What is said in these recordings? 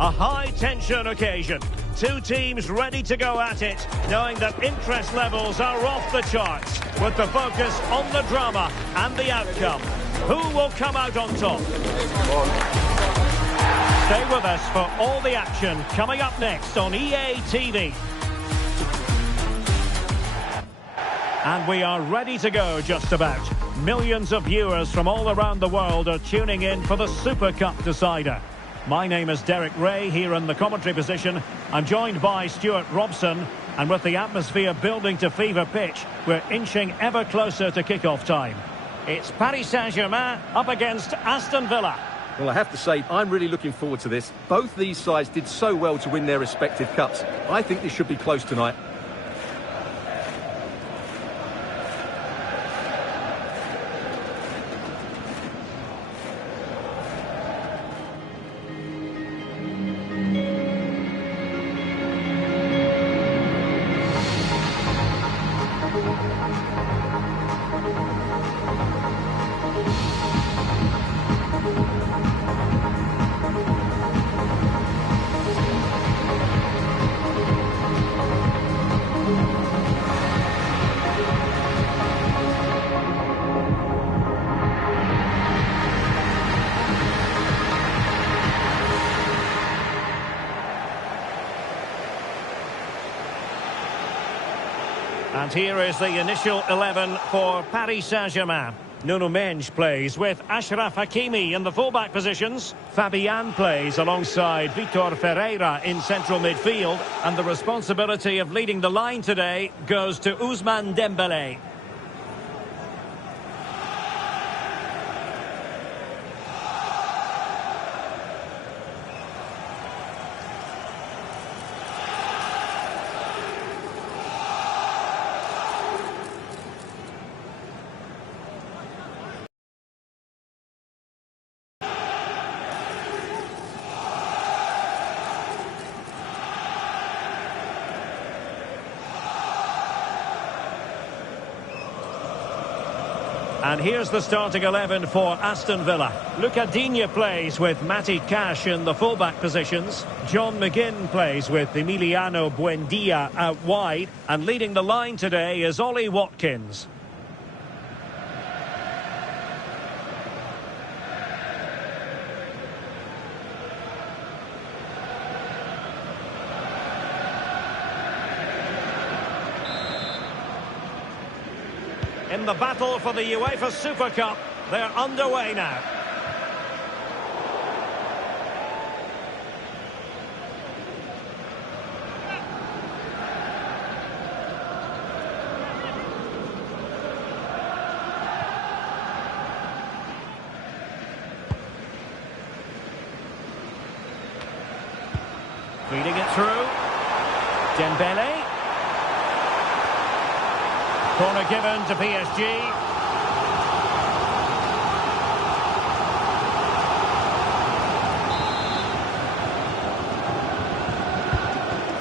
A high-tension occasion. Two teams ready to go at it, knowing that interest levels are off the charts, with the focus on the drama and the outcome. Who will come out on top? Stay with us for all the action coming up next on EA TV. And we are ready to go just about. Millions of viewers from all around the world are tuning in for the Super Cup decider. My name is Derek Ray here in the commentary position. I'm joined by Stuart Robson, and with the atmosphere building to fever pitch, we're inching ever closer to kick-off time. It's Paris Saint-Germain up against Aston Villa. Well, I have to say, I'm really looking forward to this. Both these sides did so well to win their respective cups. I think this should be close tonight. And here is the initial 11 for Paris Saint-Germain. Nuno Mendes plays with Achraf Hakimi in the fullback positions. Fabian plays alongside Vitor Ferreira in central midfield. And the responsibility of leading the line today goes to Ousmane Dembélé. And here's the starting 11 for Aston Villa. Lucas Digne plays with Matty Cash in the fullback positions. John McGinn plays with Emiliano Buendia out wide. And leading the line today is Ollie Watkins. In the battle for the UEFA Super Cup, they're underway now. Feeding it through. Dembélé. Corner given to PSG.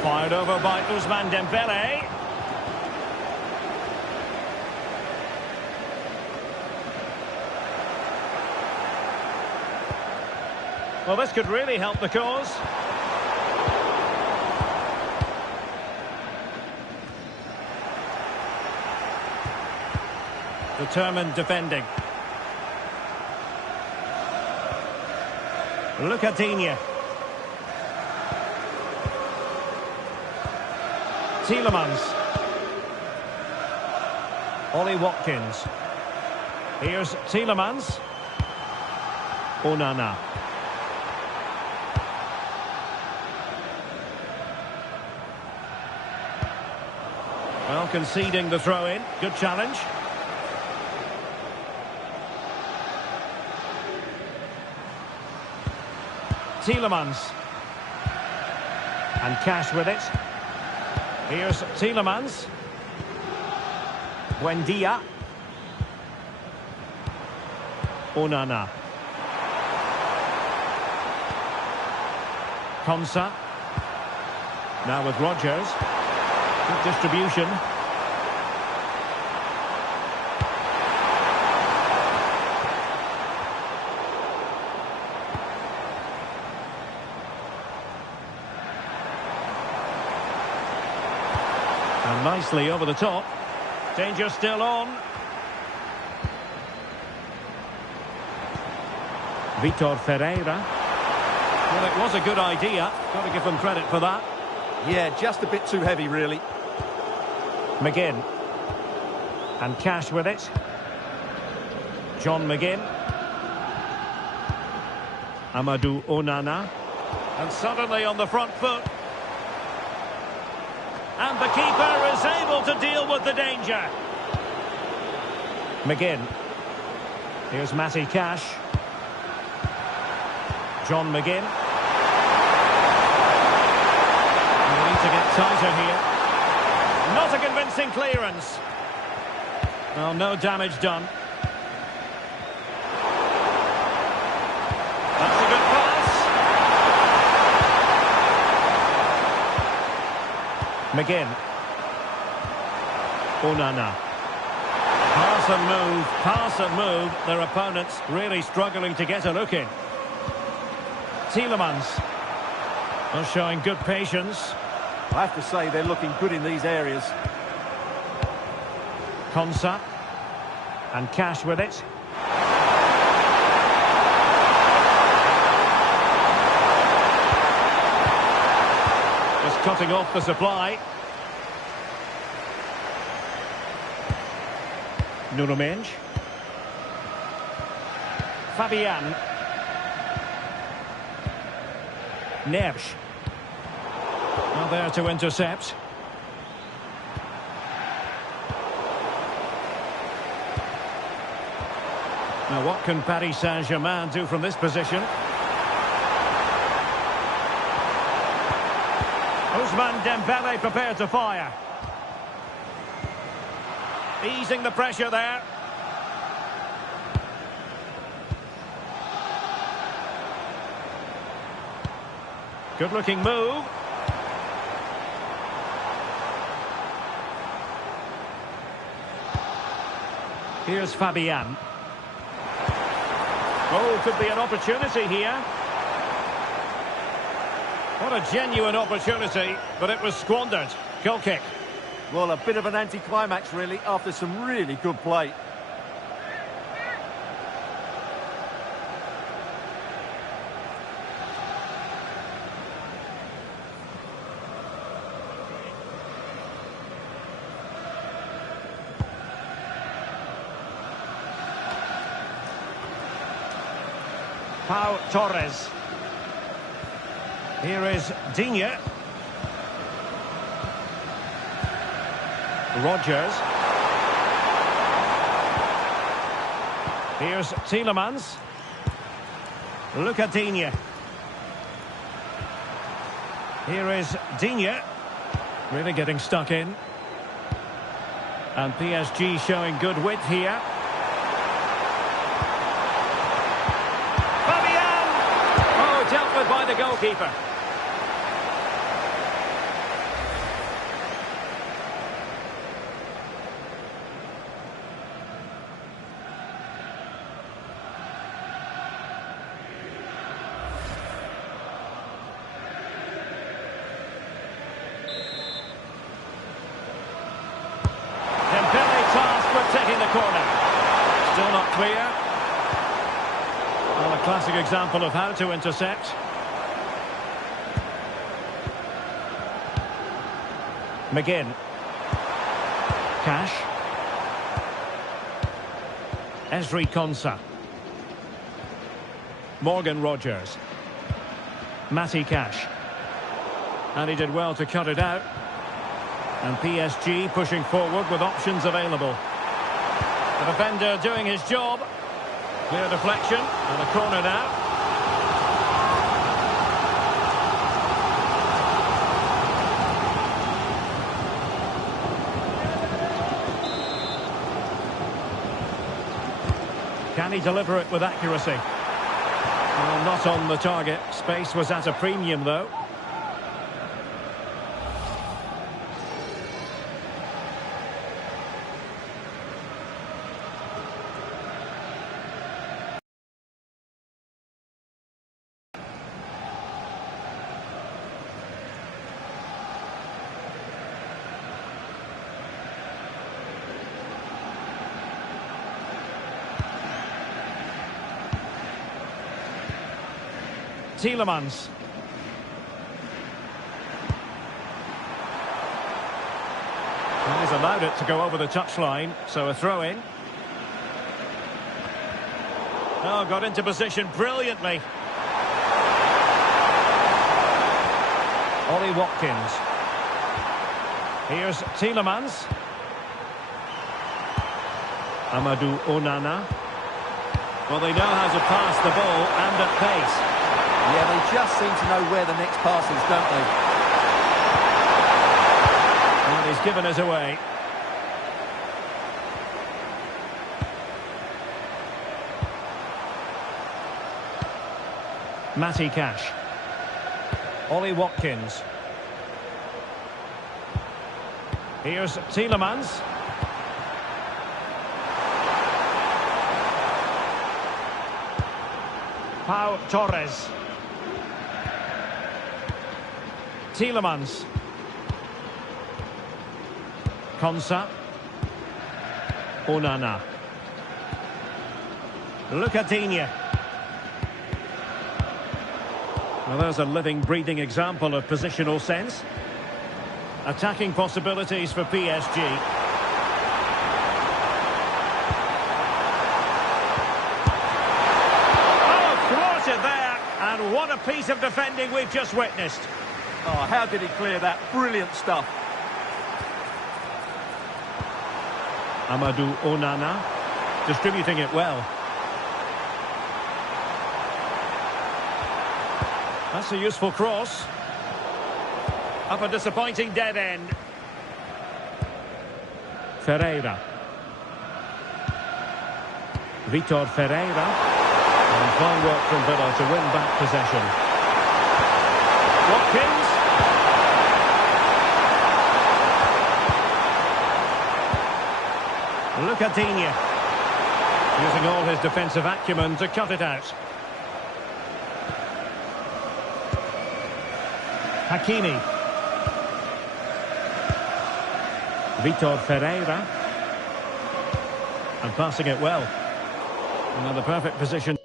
Fired over by Ousmane Dembélé. Well, this could really help the cause. Determined defending. Lucas Digne. Tielemans. Ollie Watkins. Here's Tielemans. Onana. Well, conceding the throw-in. Good challenge. Tielemans. And Cash with it. Here's Tielemans. Buendia. Onana. Konsa. Now with Rogers. Good distribution. Nicely over the top. Danger still on. Vitor Ferreira. Well, it was a good idea. Got to give them credit for that. Yeah, just a bit too heavy, really. McGinn. And Cash with it. John McGinn. Amadou Onana. And suddenly on the front foot. And the keeper is able to deal with the danger. McGinn. Here's Matty Cash. John McGinn. We need to get tighter here. Not a convincing clearance. Well, no damage done. That's a good pass. McGinn. Onana. Pass and move. Their opponents really struggling to get a look in. Tielemans. Well, showing good patience. I have to say they're looking good in these areas. Konsa. And Cash with it. Just cutting off the supply. Nuno Mendes. Fabian. Neves. Not there to intercept. Now what can Paris Saint-Germain do from this position? Ousmane Dembele prepared to fire. Easing the pressure there. Good-looking move. Here's Fabian. Oh, could be an opportunity here. What a genuine opportunity, but it was squandered. Goal kick. Well, a bit of an anticlimax, really, after some really good play. Pau Torres. Here is Digne. Rodgers. Here's Tielemans. Look at Digne. Here is Digne. Really getting stuck in. And PSG showing good width here. Dealt with by the goalkeeper. Dembele tasked with taking the corner. Still not clear. Well, a classic example of how to intercept. McGinn. Cash. Ezri Konsa. Morgan Rodgers. Matty Cash. And he did well to cut it out. And PSG pushing forward with options available. The defender doing his job. Clear deflection, and a corner now. Can he deliver it with accuracy? Well, not on the target. Space was at a premium, though. Tielemans. Well, he's allowed it to go over the touchline, so a throw-in. Oh, got into position brilliantly. Ollie Watkins. Here's Tielemans. Amadou Onana. Well, they know how to pass the ball and at pace. Yeah, they just seem to know where the next pass is, don't they? And he's given us away. Matty Cash. Ollie Watkins. Here's Tielemans. Pau Torres. Tielemans. Konsa. Onana. Lucadinha. Well, there's a living, breathing example of positional sense. Attacking possibilities for PSG. Oh, thwarted there. And what a piece of defending we've just witnessed. Oh, how did he clear that? Brilliant stuff. Amadou Onana. Distributing it well. That's a useful cross. Up a disappointing dead end. Ferreira. Vitor Ferreira. And fine work from Villa to win back possession. Watkins. Lucadinha. Using all his defensive acumen to cut it out. Hakimi. Vitor Ferreira. And passing it well. Another perfect position.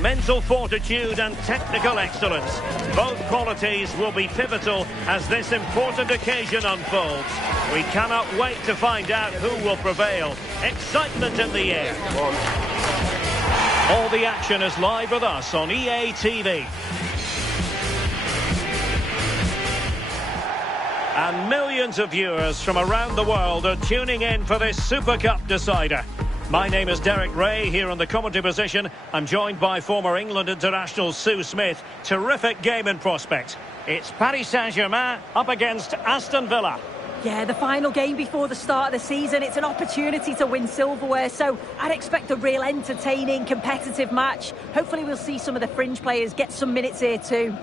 Mental fortitude and technical excellence. Both qualities will be pivotal as this important occasion unfolds. We cannot wait to find out who will prevail. Excitement in the air. All the action is live with us on EA TV. And millions of viewers from around the world are tuning in for this Super Cup decider. My name is Derek Ray, here on the commentary position. I'm joined by former England international Sue Smith. Terrific game in prospect. It's Paris Saint-Germain up against Aston Villa. Yeah, the final game before the start of the season. It's an opportunity to win silverware, so I'd expect a real entertaining, competitive match. Hopefully we'll see some of the fringe players get some minutes here too.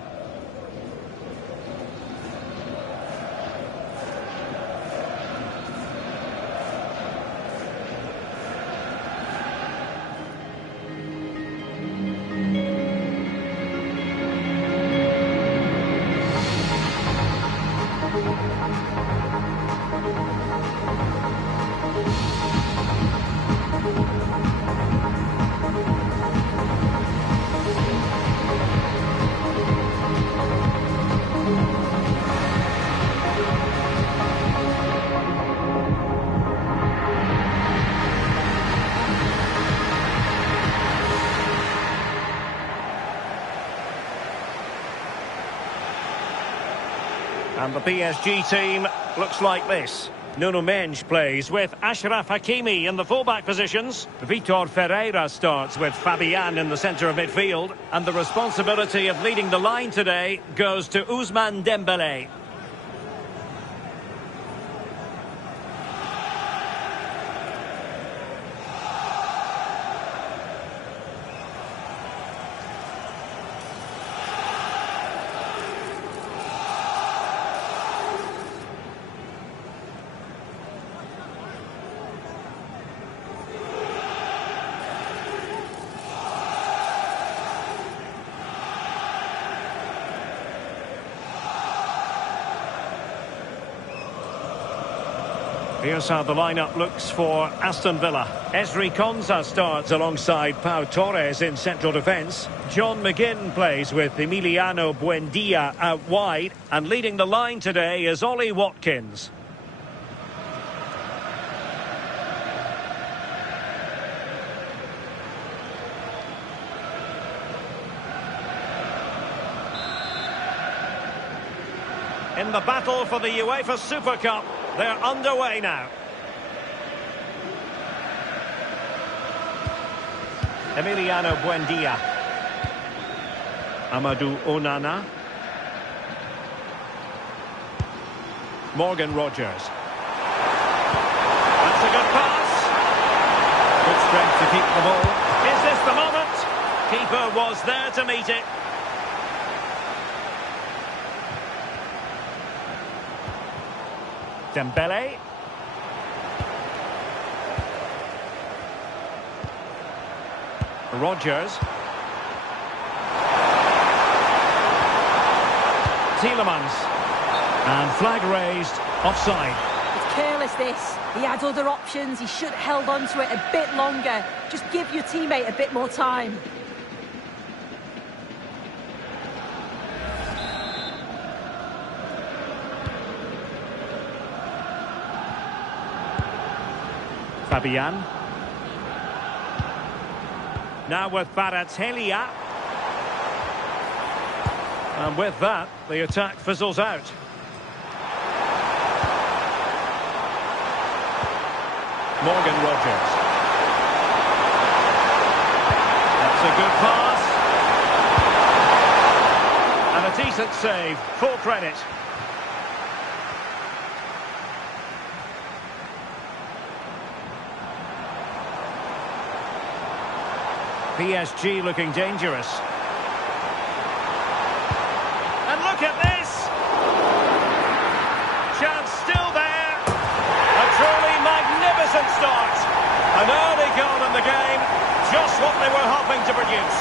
And the PSG team looks like this. Nuno Mendes plays with Achraf Hakimi in the fullback positions. Vitor Ferreira starts with Fabian in the centre of midfield. And the responsibility of leading the line today goes to Ousmane Dembélé. Here's how the lineup looks for Aston Villa. Esri Konsa starts alongside Pau Torres in central defence. John McGinn plays with Emiliano Buendia out wide. And leading the line today is Ollie Watkins. In the battle for the UEFA Super Cup, they're underway now. Emiliano Buendia. Amadou Onana. Morgan Rogers. That's a good pass. Good strength to keep the ball. Is this the moment? Keeper was there to meet it. Dembele. Rogers. Tielemans. And flag raised, offside. It's careless this. He had other options. He should have held on to it a bit longer. Just give your teammate a bit more time. Fabian. Now with Kvaratskhelia. And with that, the attack fizzles out. Morgan Rogers. That's a good pass. And a decent save. Full credit. PSG looking dangerous. And look at this! Chance still there. A truly magnificent start. An early goal in the game. Just what they were hoping to produce.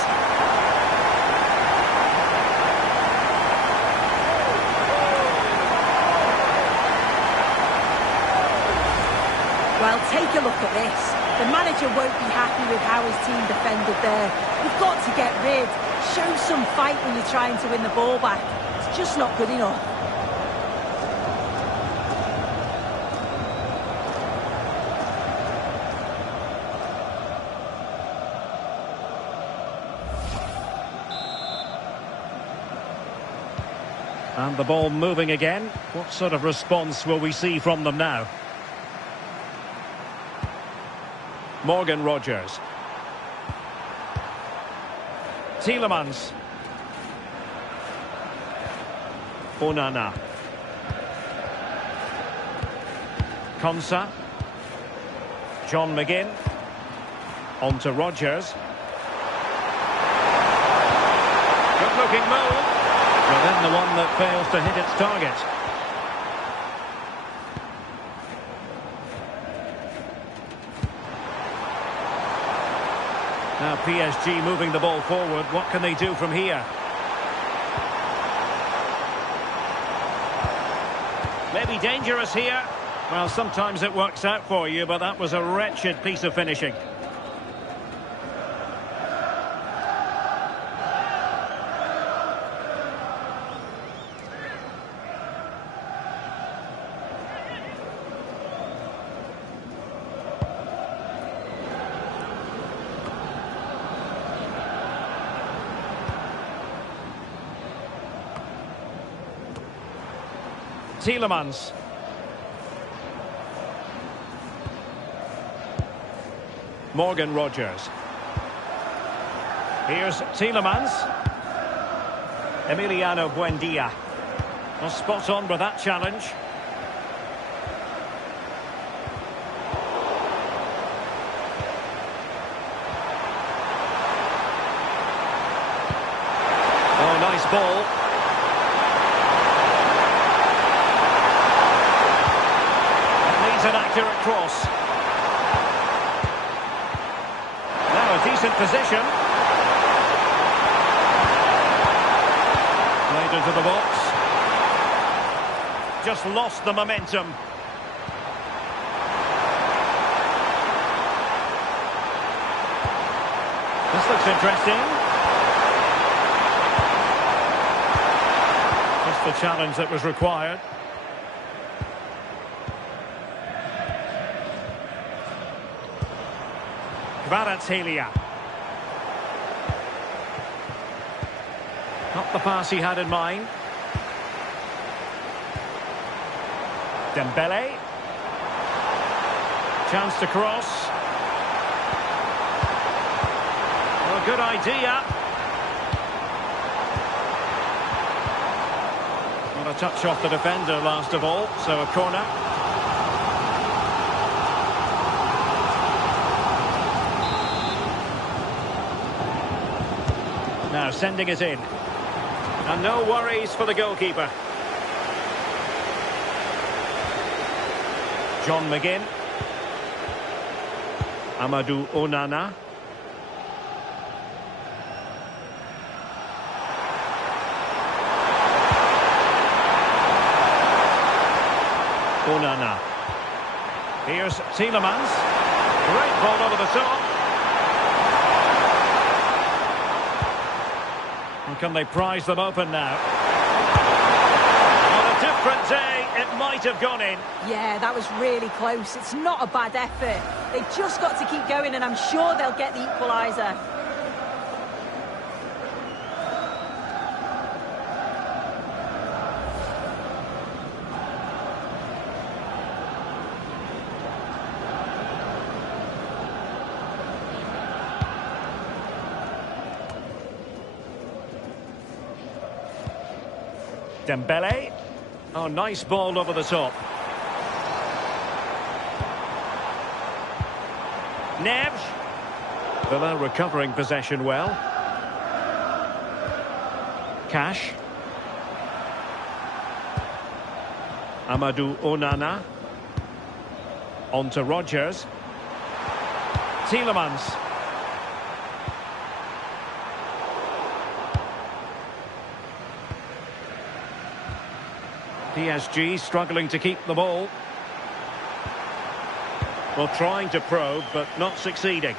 Well, take a look at this. The manager won't be happy with how his team defended there. You've got to get rid. Show some fight when you're trying to win the ball back. It's just not good enough. And the ball moving again. What sort of response will we see from them now? Morgan Rogers. Tielemans. Onana. Konsa. John McGinn. On to Rogers. Good looking move. But then the one that fails to hit its target. Now PSG moving the ball forward. What can they do from here? Maybe dangerous here. Well, sometimes it works out for you, but that was a wretched piece of finishing. Tielemans. Morgan Rogers. Here's Tielemans. Emiliano Buendia. Well, spot on with that challenge. Oh, nice ball. An accurate cross. Now a decent position. Played into the box. Just lost the momentum. looks interesting. Just the challenge that was required. Kvaratskhelia. Not the pass he had in mind. Dembele. Chance to cross. Well, good idea. Not a touch off the defender last of all, so a corner. Now sending it in. And no worries for the goalkeeper. John McGinn. Amadou Onana. Onana. Here's Tielemans. Great ball over the top. And can they prize them open now? On a different day, it might have gone in. Yeah, that was really close. It's not a bad effort. They've just got to keep going, and I'm sure they'll get the equaliser. Dembele. Oh, nice ball over the top. Neves. Villa recovering possession well. Cash. Amadou Onana. On to Rodgers. Tielemans. PSG struggling to keep the ball. Well, trying to probe, but not succeeding.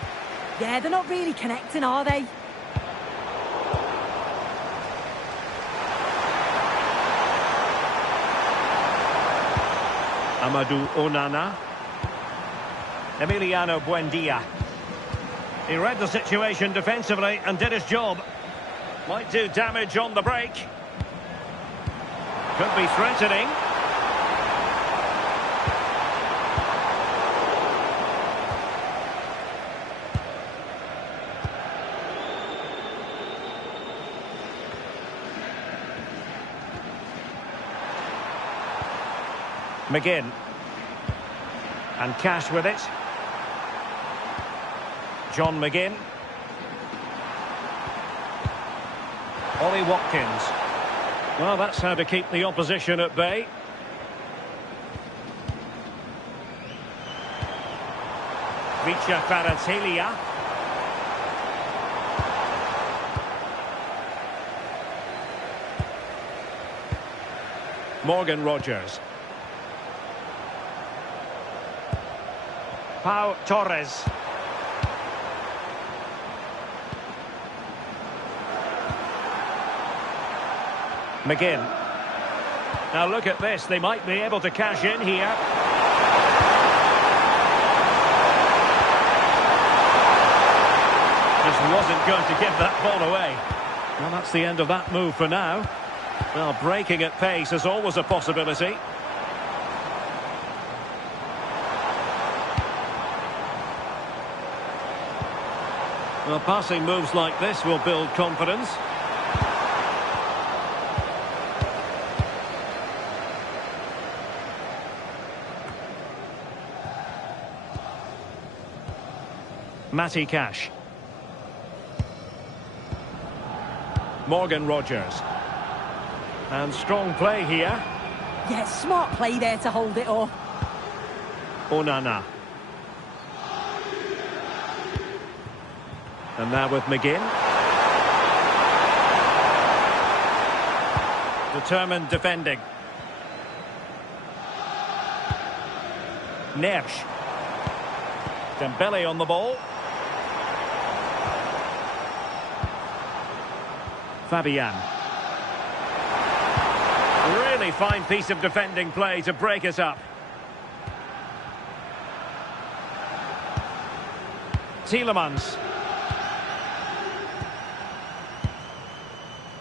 Yeah, they're not really connecting, are they? Amadou Onana. Emiliano Buendia. He read the situation defensively and did his job. Might do damage on the break. Could be threatening. McGinn. And Cash with it. John McGinn. Ollie Watkins. Well, that's how to keep the opposition at bay. Vicha Kvaratskhelia. Morgan Rodgers. Pau Torres. McGinn. Now look at this, they might be able to cash in here. Just wasn't going to give that ball away. Well, that's the end of that move for now. Well, breaking at pace is always a possibility. Well, passing moves like this will build confidence. Matty Cash. Morgan Rodgers. And strong play here. Yeah, smart play there to hold it off. Onana. And now with McGinn. Determined defending. Neves. Dembele on the ball. Fabian. Really fine piece of defending play to break us up. Tielemans.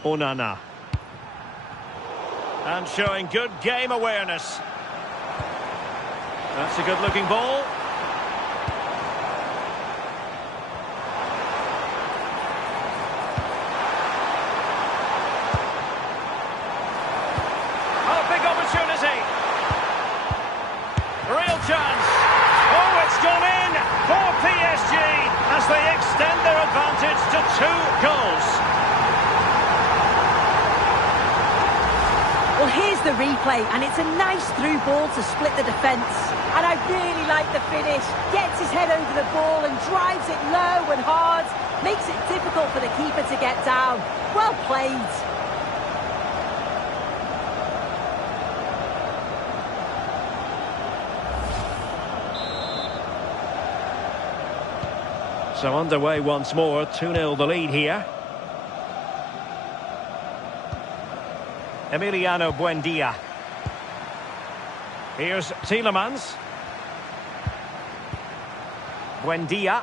Onana. And showing good game awareness. That's a good-looking ball. Oh, big opportunity. Real chance. Oh, it's gone in for PSG as they extend their advantage to 2 goals. Well, here's the replay, and it's a nice through ball to split the defence. And I really like the finish. Gets his head over the ball and drives it low and hard. Makes it difficult for the keeper to get down. Well played. So underway once more, 2-0 the lead here. Emiliano Buendia. Here's Tielemans. Buendia.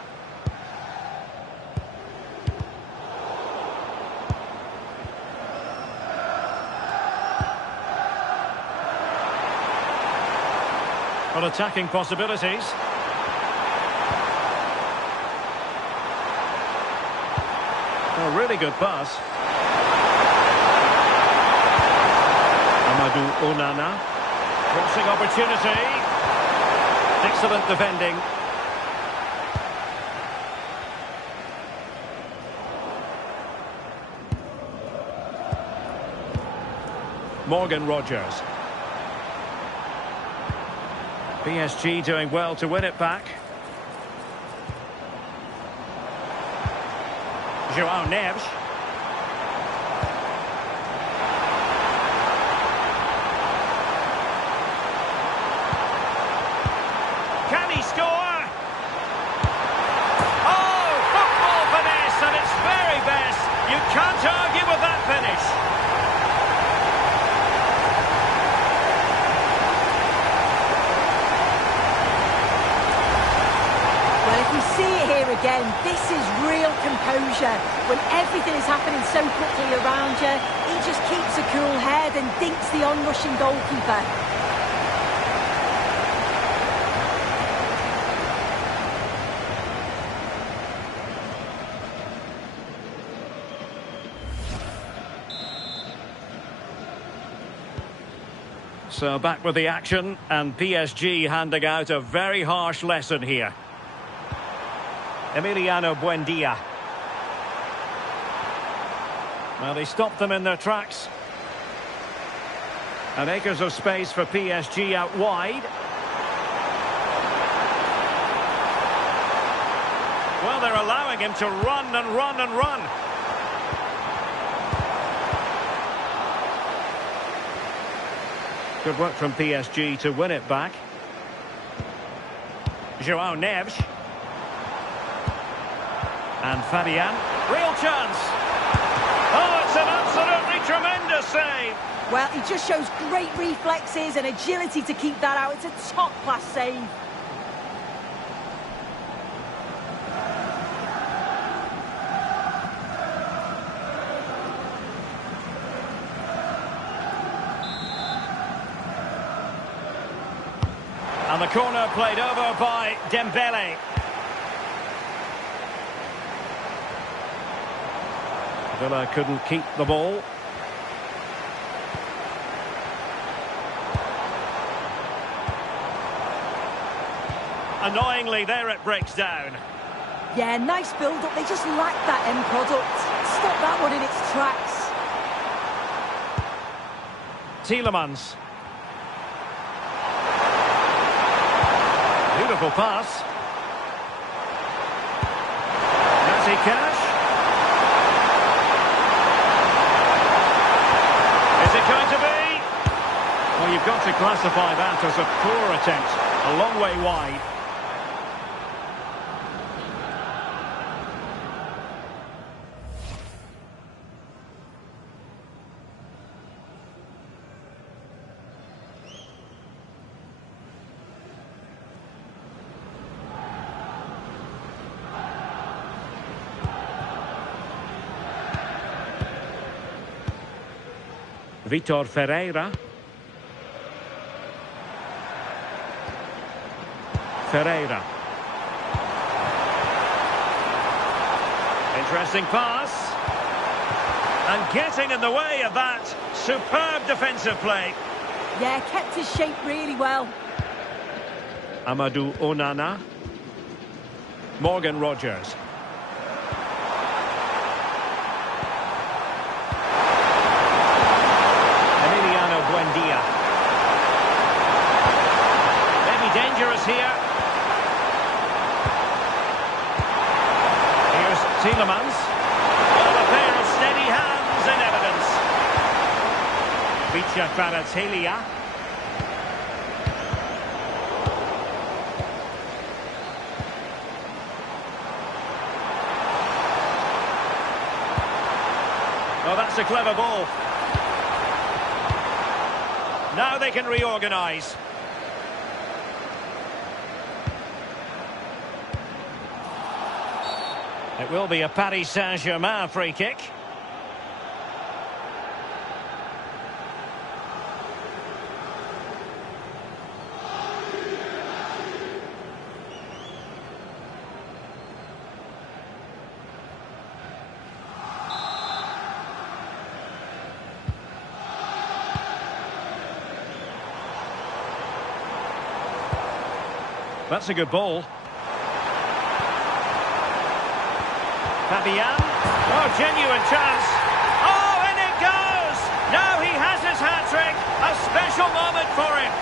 For attacking possibilities. A really good pass. Onana, crossing opportunity, excellent defending. Morgan Rogers. PSG doing well to win it back. João Neves. Can he score? Oh, football finesse at its very best. You can't argue with that finish. Well, if we see it here again, this is real composure. When everything is happening so quickly around you, he just keeps a cool head and dinks the onrushing goalkeeper. So back with the action, and PSG handing out a very harsh lesson here. Emiliano Buendia. Well, they stopped them in their tracks. And acres of space for PSG out wide. Well, they're allowing him to run and run and run. Good work from PSG to win it back. João Neves. And Fabian. Real chance. Oh, it's an absolutely tremendous save. Well, he just shows great reflexes and agility to keep that out. It's a top-class save. And the corner played over by Dembele. Villa couldn't keep the ball. Annoyingly, there it breaks down. Yeah, nice build-up. They just lack that end product. Stop that one in its tracks. Tielemans. Beautiful pass. Matty Cash. Is it going to be? Well, you've got to classify that as a poor attempt. A long way wide. Vitor Ferreira. Ferreira. Interesting pass. And getting in the way of that. Superb defensive play. Yeah, kept his shape really well. Amadou Onana. Morgan Rogers. Emiliano Buendia. Maybe dangerous here. Here's Tielemans. Well, a pair of steady hands in evidence. Vicha Kvaratskhelia. Oh, that's a clever ball. Now they can reorganise. It will be a Paris Saint-Germain free kick. That's a good ball. Fabian. Oh, genuine chance. Oh, and it goes! Now he has his hat-trick. A special moment for him.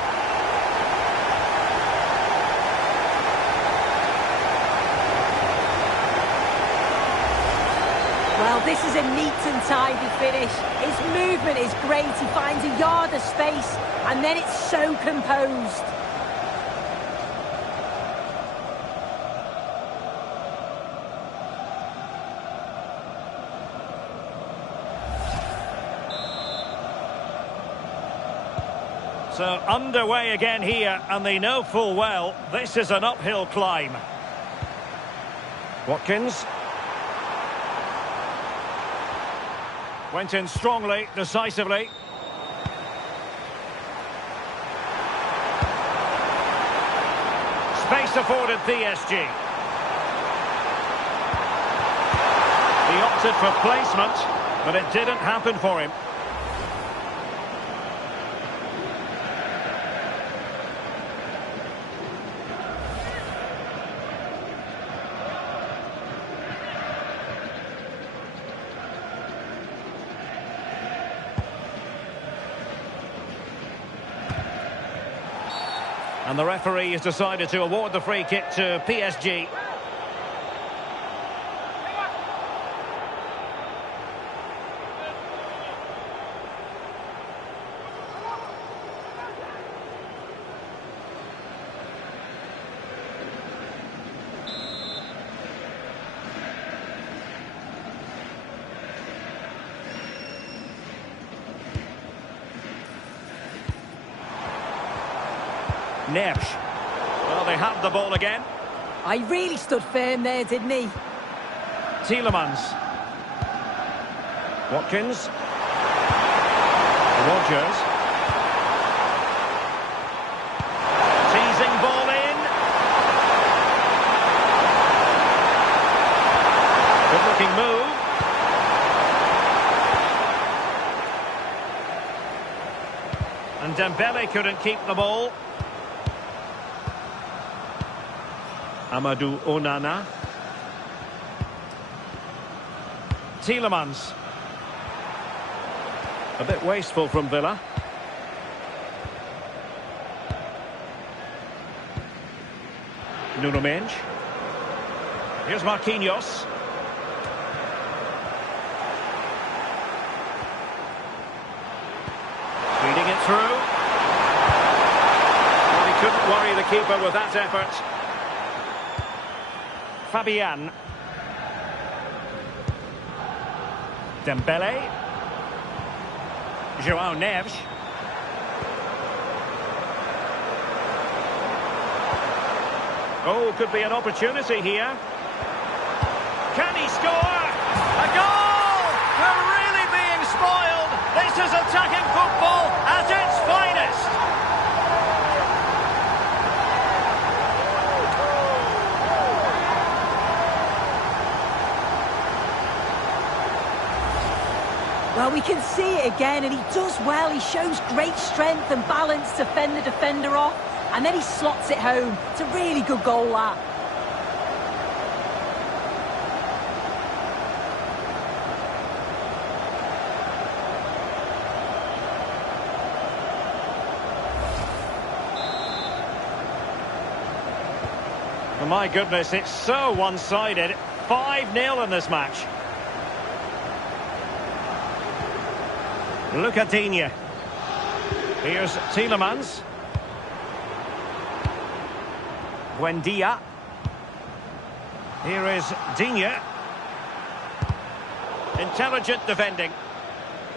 Well, this is a neat and tidy finish. His movement is great. He finds a yard of space, and then it's so composed. So underway again here, and they know full well this is an uphill climb. Watkins. Went in strongly, decisively. Space afforded PSG. He opted for placement, but it didn't happen for him. And the referee has decided to award the free kick to PSG. Neves. Well, they have the ball again. I really stood firm there, didn't he? Tielemans. Watkins. Rogers. Teasing ball in. Good looking move. And Dembele couldn't keep the ball. Amadou Onana. Tielemans. A bit wasteful from Villa. Nuno Mendes. Here's Marquinhos. Feeding it through. Well, he couldn't worry the keeper with that effort. Fabian. Dembele. João Neves. Oh, could be an opportunity here. Can he score? A goal! We're really being spoiled. This is attacking football. Well, we can see it again, and he does well. He shows great strength and balance to fend the defender off, and then he slots it home. It's a really good goal, that. Oh, my goodness, it's so one-sided. 5-0 in this match. Look at Digne. Here's Tielemans. Buendia. Here is Digne. Intelligent defending.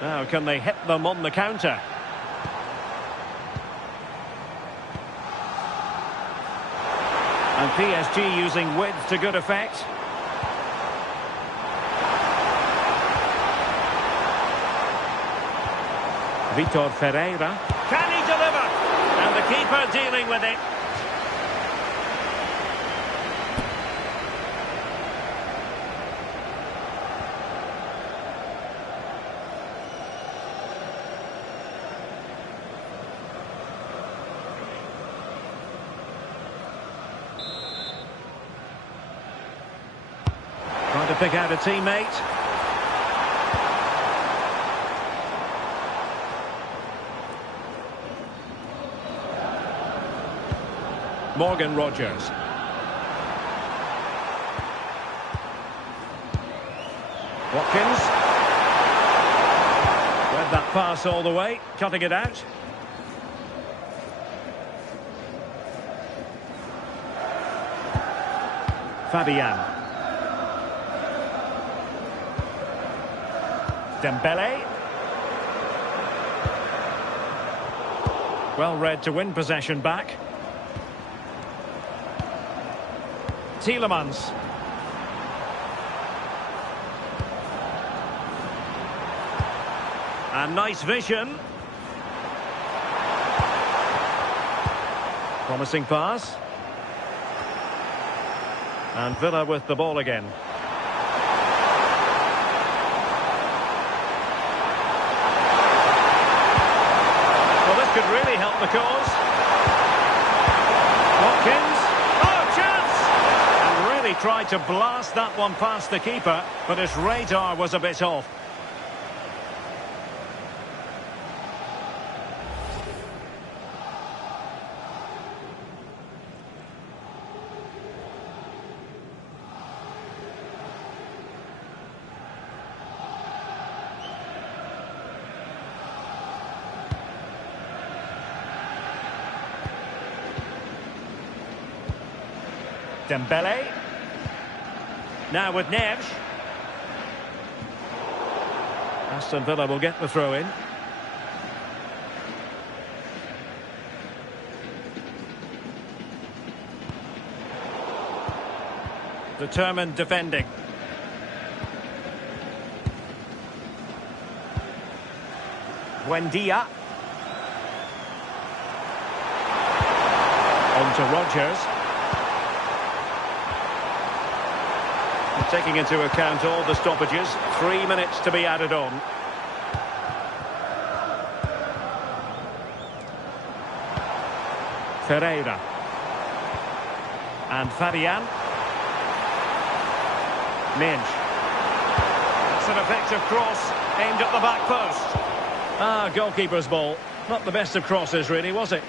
Now, can they hit them on the counter? And PSG using width to good effect. Vitor Ferreira. Can he deliver? And the keeper dealing with it. Trying to pick out a teammate. Morgan Rogers. Watkins. Read that pass all the way, cutting it out. Fabian. Dembele. Well read to win possession back. Tielemans. And nice vision. Promising pass. And Villa with the ball again. Well, this could really help the cause. Watkins. He tried to blast that one past the keeper, but his radar was a bit off. Dembele. Now with Neves. Aston Villa will get the throw in. Determined defending. Buendia. On to Rogers. Taking into account all the stoppages, 3 minutes to be added on. Ferreira. And Fabian. Minge. That's an effective cross aimed at the back post. Ah, goalkeeper's ball. Not the best of crosses, really, was it?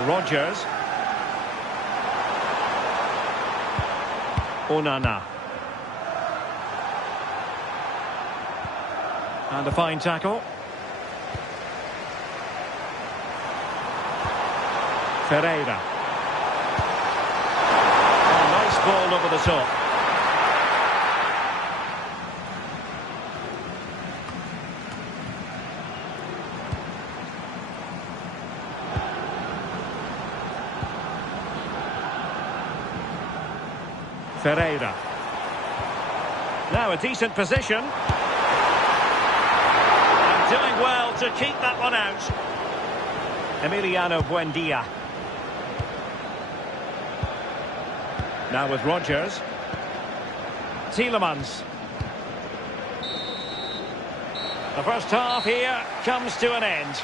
Rogers. Onana. And a fine tackle. Ferreira. A nice ball over the top. Ferreira. Now a decent position. And doing well to keep that one out. Emiliano Buendia. Now with Rogers. Tielemans. The first half here comes to an end.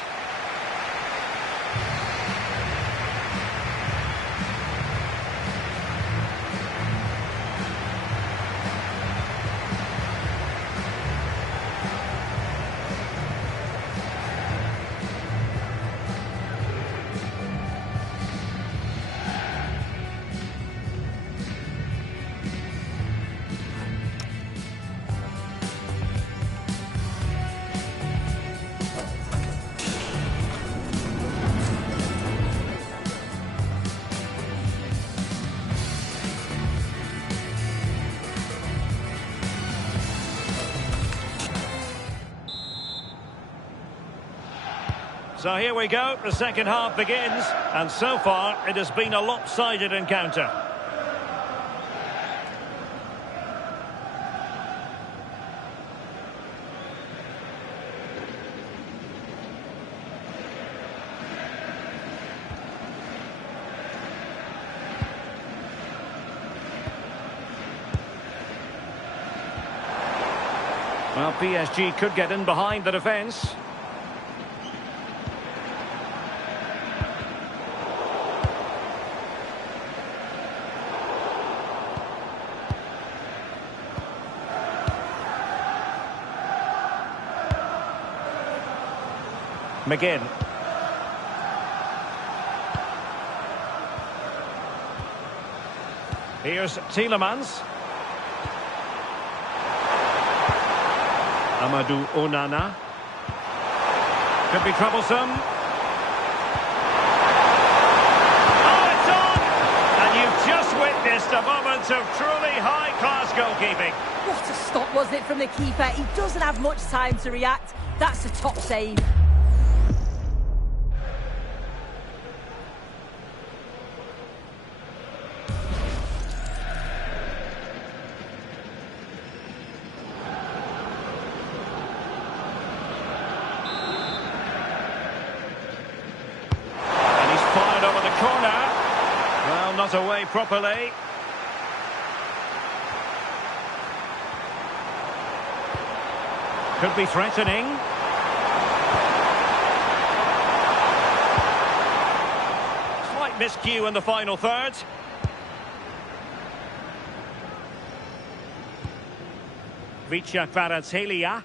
So here we go, the second half begins, and so far it has been a lopsided encounter. Well, PSG could get in behind the defence. McGinn. Here's Tielemans. Amadou Onana. Could be troublesome. Oh, it's on! And you've just witnessed a moment of truly high-class goalkeeping. What a stop was it from the keeper. He doesn't have much time to react. That's a top save. Not away properly. Could be threatening. Slight miscue in the final third. Vicha Kvaratskhelia.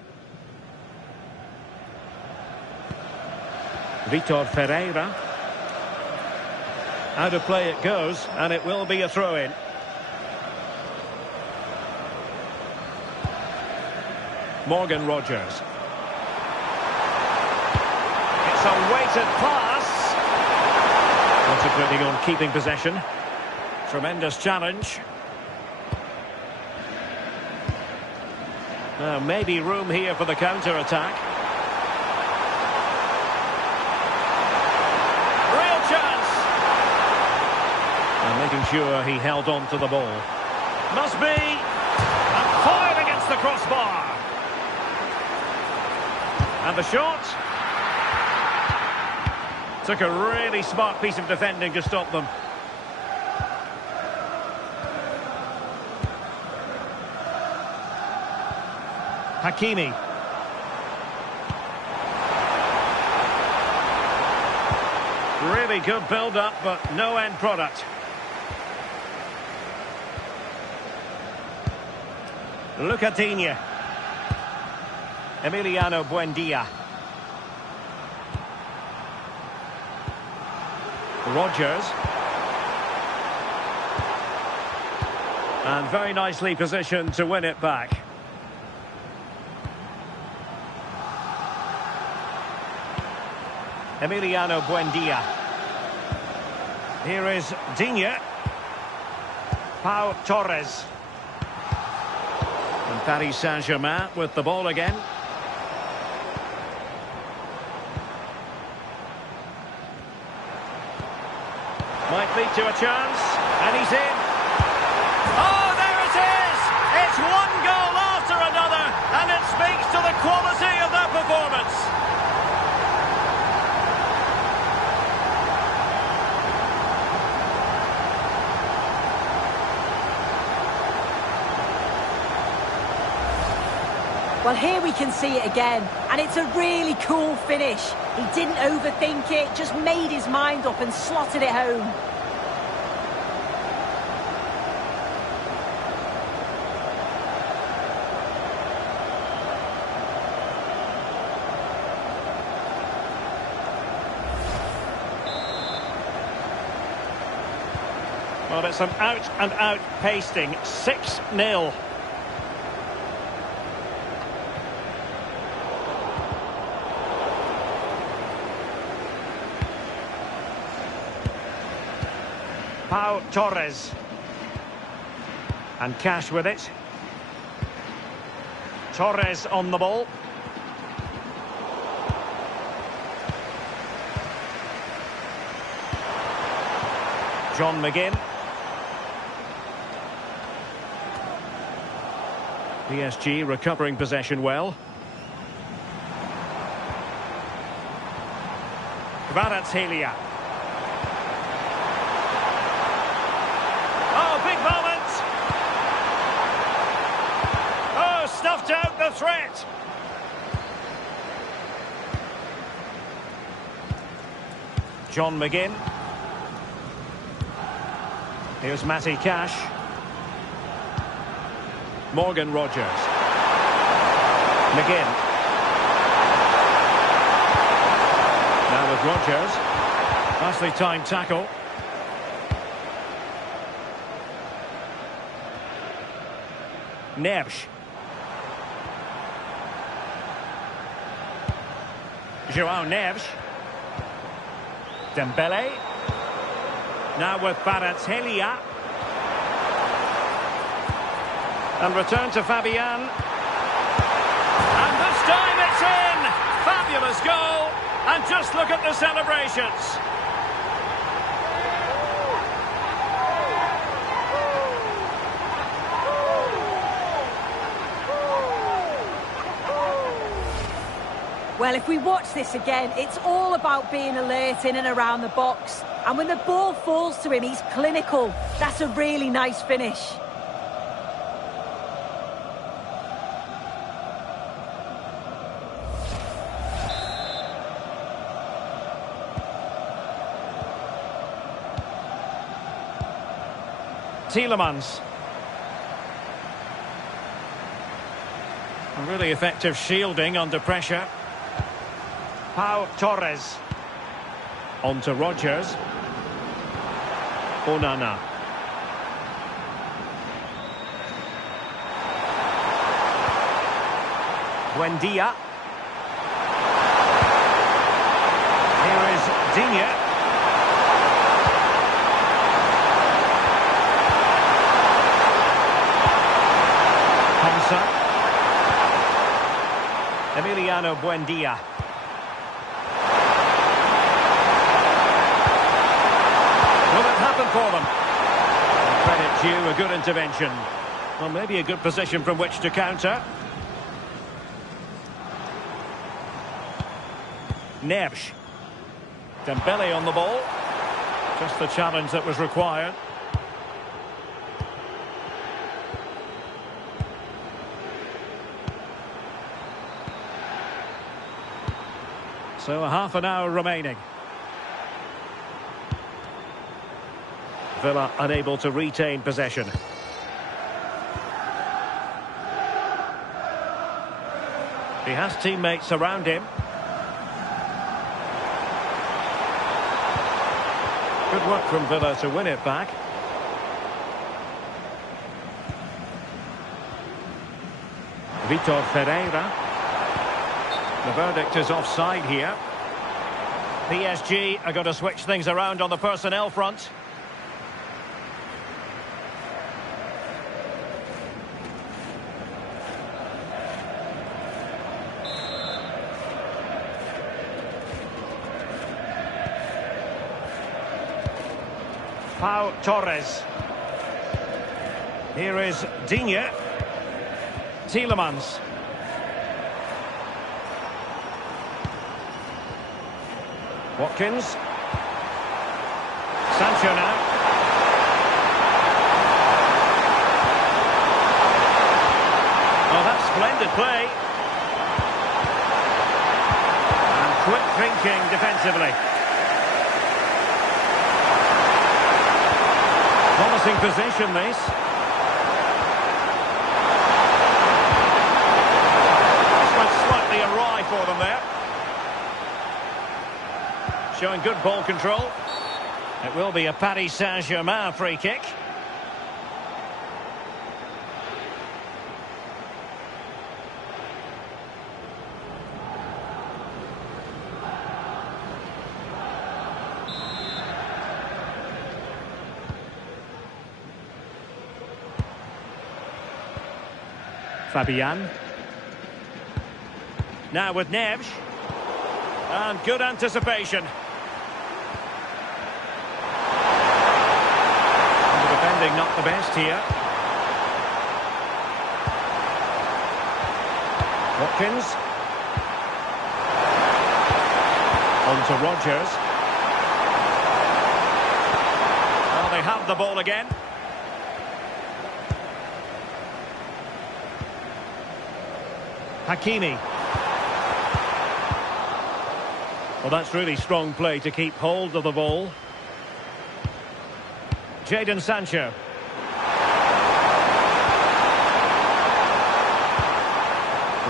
Vitor Ferreira. Out of play it goes, and it will be a throw-in. Morgan Rogers. It's a weighted pass. Concentrating on keeping possession. Tremendous challenge. Maybe room here for the counter-attack. Making sure he held on to the ball. Must be. And fired against the crossbar. And the shot. Took a really smart piece of defending to stop them. Hakimi. Really good build-up, but no end product. Lucadinha. Emiliano Buendia. Rogers. And very nicely positioned to win it back. Emiliano Buendia. Here is Digne. Pau Torres. And Paris Saint-Germain with the ball again. Might lead to a chance, and he's in. Oh, there it is! It's one goal after another, and it speaks to the quality of that performance. Well, here we can see it again, and it's a really cool finish. He didn't overthink it, just made his mind up and slotted it home. Well, it's an out-and-out pasting, 6-0. Pau Torres. And Cash with it. Torres on the ball. John McGinn. PSG recovering possession well. Kvaratskhelia. Oh, big moment! Oh, stuffed out the threat! John McGinn. Here's Matty Cash. Morgan Rogers. McGinn. Now with Rogers. Nicely timed tackle. Neves. João Neves. Dembele. Now with Kvaratskhelia. And return to Fabian. And this time it's in! Fabulous goal! And just look at the celebrations. Well, if we watch this again, it's all about being alert in and around the box. And when the ball falls to him, he's clinical. That's a really nice finish. Tielemans. A really effective shielding under pressure. Pau Torres. On to Rogers. Onana. Buendia. Here is Digne. Emiliano Buendia. Will it happen for them? Credit due, a good intervention. Well, maybe a good position from which to counter. Neves. Dembele on the ball. Just the challenge that was required. So a half an hour remaining. Villa unable to retain possession. He has teammates around him. Good work from Villa to win it back. Vitor Ferreira. The verdict is offside here. PSG are going to switch things around on the personnel front. Pau Torres. Here is Digne. Tielemans. Watkins. Sancho now. Oh, that's splendid play. thinking defensively. Promising position, this. This went slightly awry for them there. Showing good ball control. It will be a Paris Saint-Germain free kick. Fabian. Now with Neves. And good anticipation. And the defending not the best here. Watkins. On to Rodgers. Well, they have the ball again. Hakimi. Well, that's really strong play to keep hold of the ball. Jadon Sancho.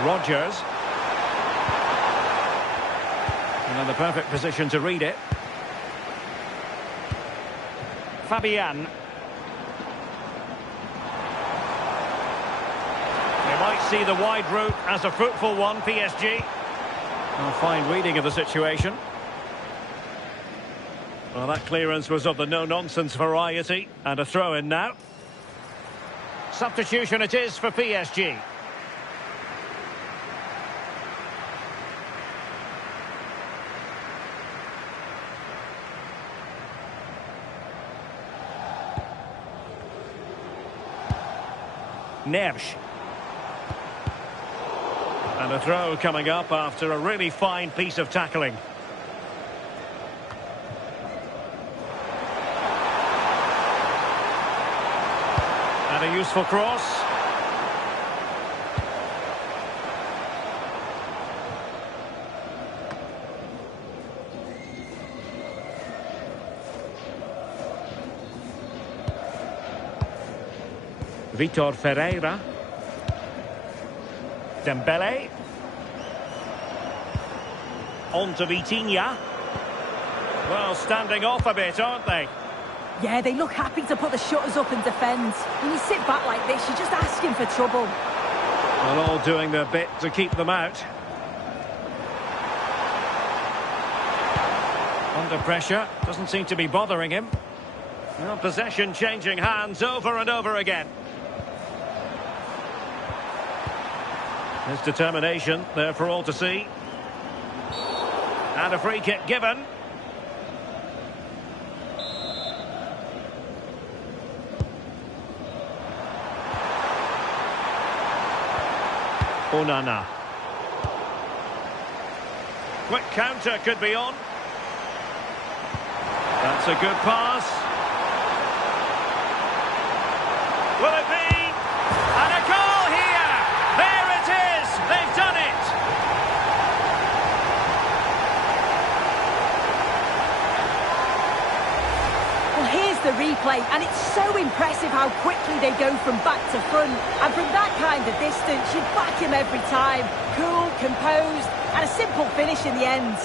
Rodgers. And in the perfect position to read it. Fabian. Might see the wide route as a fruitful one, PSG. A fine reading of the situation. Well, that clearance was of the no-nonsense variety, and a throw-in now. Substitution it is for PSG. Neves. And a throw coming up after a really fine piece of tackling. And a useful cross. Vitor Ferreira. Dembele. On to Vitinha. Well, standing off a bit, aren't they? Yeah, they look happy to put the shutters up and defend. When you sit back like this, you're just asking for trouble. Well, all doing their bit to keep them out. Under pressure, doesn't seem to be bothering him. Well, possession changing hands over and over again. His determination there for all to see. And a free kick given. Onana. Quick counter could be on. That's a good pass. Will it be? And a goal here! There it is! They've done it! Well, here's the replay, and it's so impressive how quickly they go from back to front. And from that kind of distance, you'd back him every time. Cool, composed, and a simple finish in the end.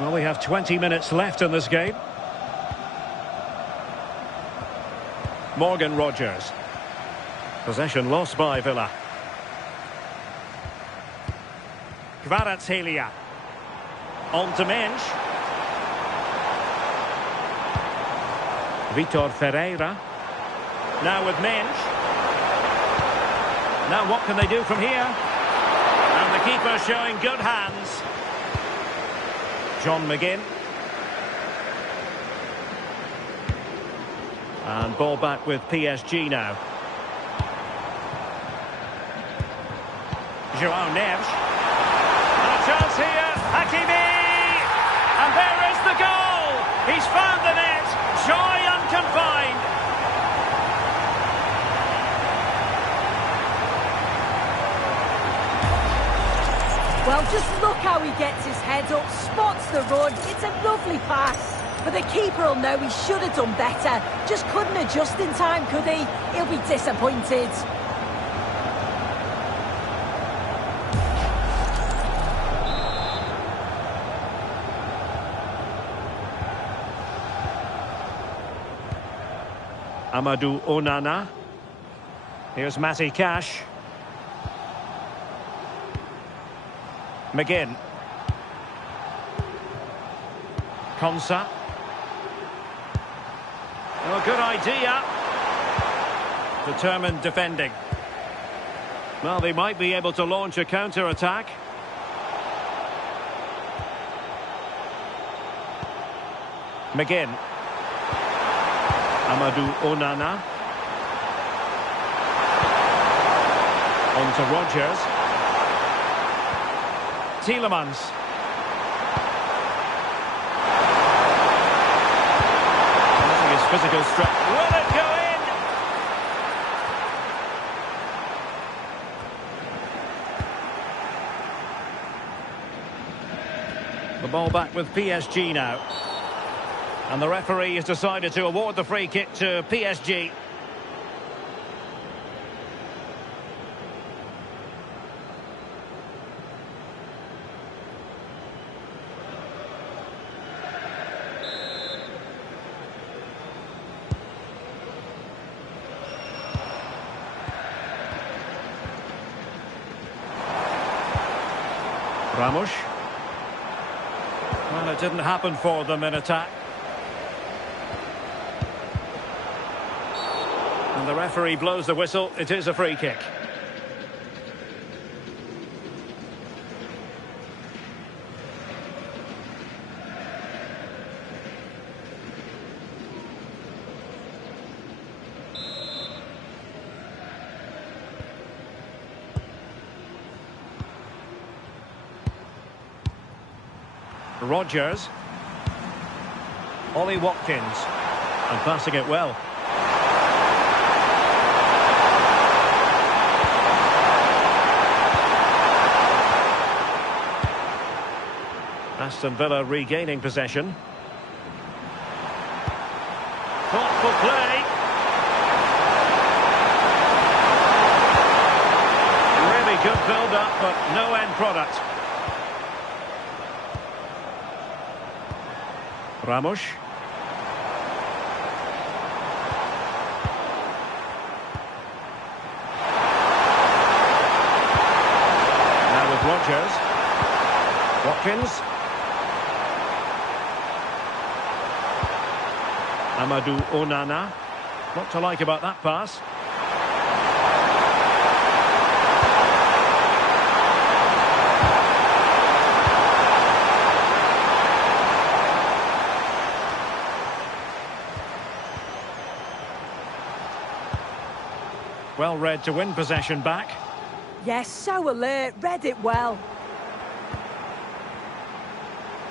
Well, we have 20 minutes left in this game. Morgan Rodgers. Possession lost by Villa. Kvaratskhelia. On to Mensch. Vitor Ferreira. Now with Mensch. Now what can they do from here? And the keeper showing good hands. John McGinn. And ball back with PSG now. João Neves. And a chance here. Hakimi! And there is the goal! He's found the net. Joy unconfined. Well, just look how he gets his head up, spots the run. It's a lovely pass. But the keeper will know he should have done better. Just couldn't adjust in time, could he? He'll be disappointed. Amadou Onana. Here's Matty Cash. McGinn. Konsa. Oh, good idea. Determined defending. Well, they might be able to launch a counter-attack. McGinn. Amadou Onana. On to Rodgers. Tielemans. Using his physical strength. Will it go in? The ball back with PSG now. And the referee has decided to award the free kick to PSG. Ramos. Well, it didn't happen for them in attack. And the referee blows the whistle. It is a free kick. Rodgers. Ollie Watkins. And passing it well. Aston Villa regaining possession. Thoughtful play. Really good build-up, but no end product. Ramos. Now with Rodgers. Watkins. Amadou Onana. What to like about that pass? Well read to win possession back. Yes, so alert, read it well.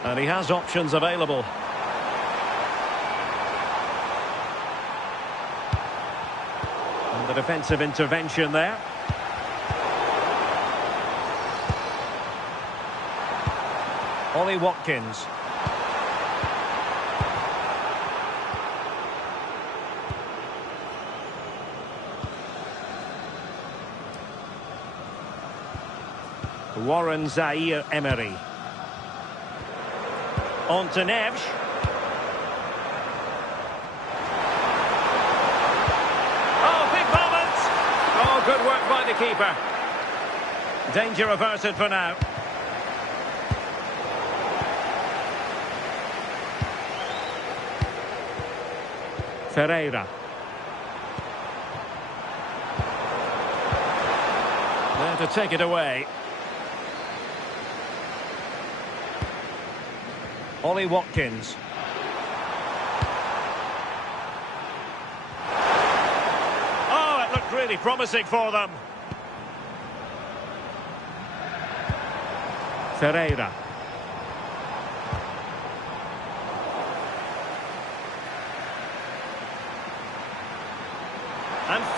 And he has options available. And the defensive intervention there. Ollie Watkins. Warren Zaire-Emery. On to Neves. Oh, big moment! Oh, good work by the keeper. Danger averted for now. Ferreira. There to take it away. Ollie Watkins. Oh, it looked really promising for them. Ferreira.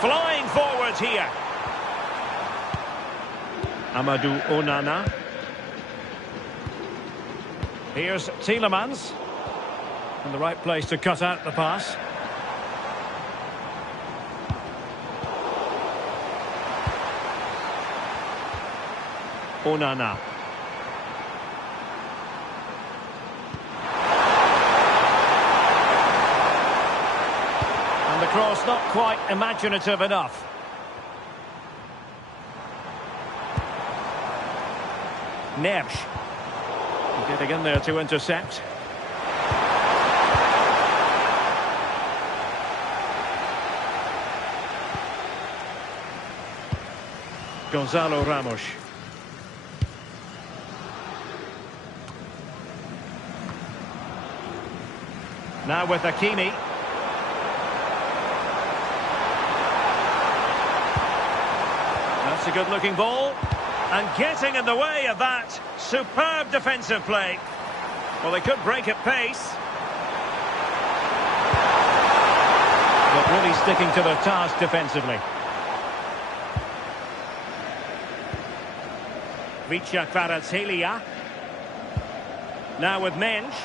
Flying forward here. Amadou Onana. Here's Tielemans. In the right place to cut out the pass. Onana. And the cross not quite imaginative enough. Neves. Getting in there to intercept. Gonzalo Ramos. Now with Hakimi. That's a good-looking ball. And getting in the way of that. Superb defensive play. Well, they could break at pace. But really sticking to their task defensively. Vicha Kvaratskhelia. Now with Mensch.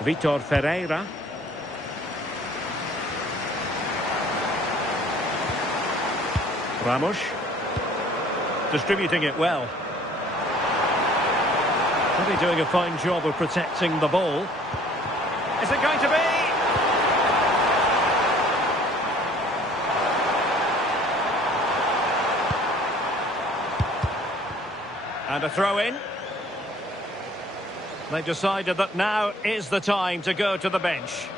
Vitor Ferreira. Ramos. Distributing it well. Really doing a fine job of protecting the ball. Is it going to be? And a throw in. They've decided that now is the time to go to the bench.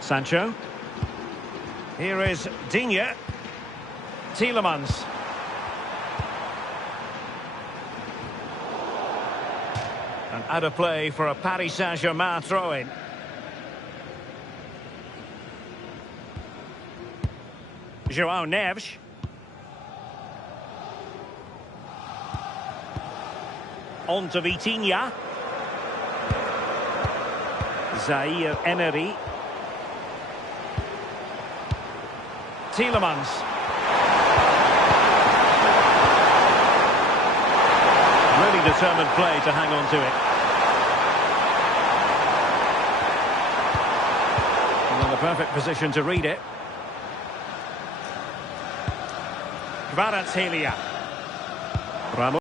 Sancho. Here is Digne. Tielemans. And out of play for a Paris Saint-Germain throw-in. João Neves. On to Vitinha. Zaire Emery. Tielemans. Really determined play to hang on to it. And in the perfect position to read it. Kvaratskhelia. Ramos.